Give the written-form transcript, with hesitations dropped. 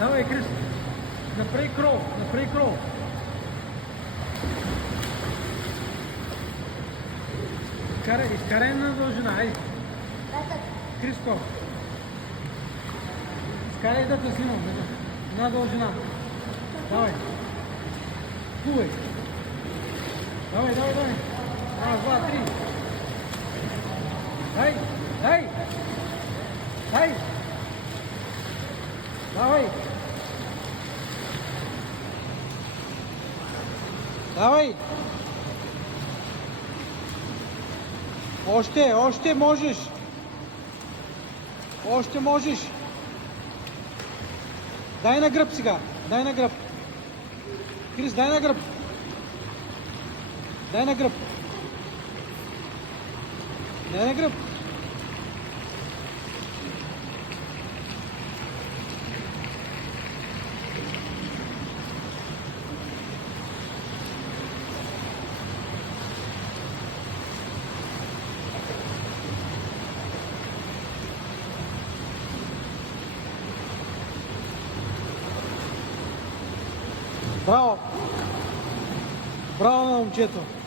Давай, Крис. Направи крол. Направи крол. Изкарай на дължина. Айде. Криско. Изкарай да те снимам. На дължина. Давай. Плувай. Давай. Раз, два, три. Дай. Давай. Още можеш. Още можеш. Дай на гръб сега. Дай на гръб. Крис, дай на гръб. Дай на гръб. Дай на гръб. Браво! Браво на момчето!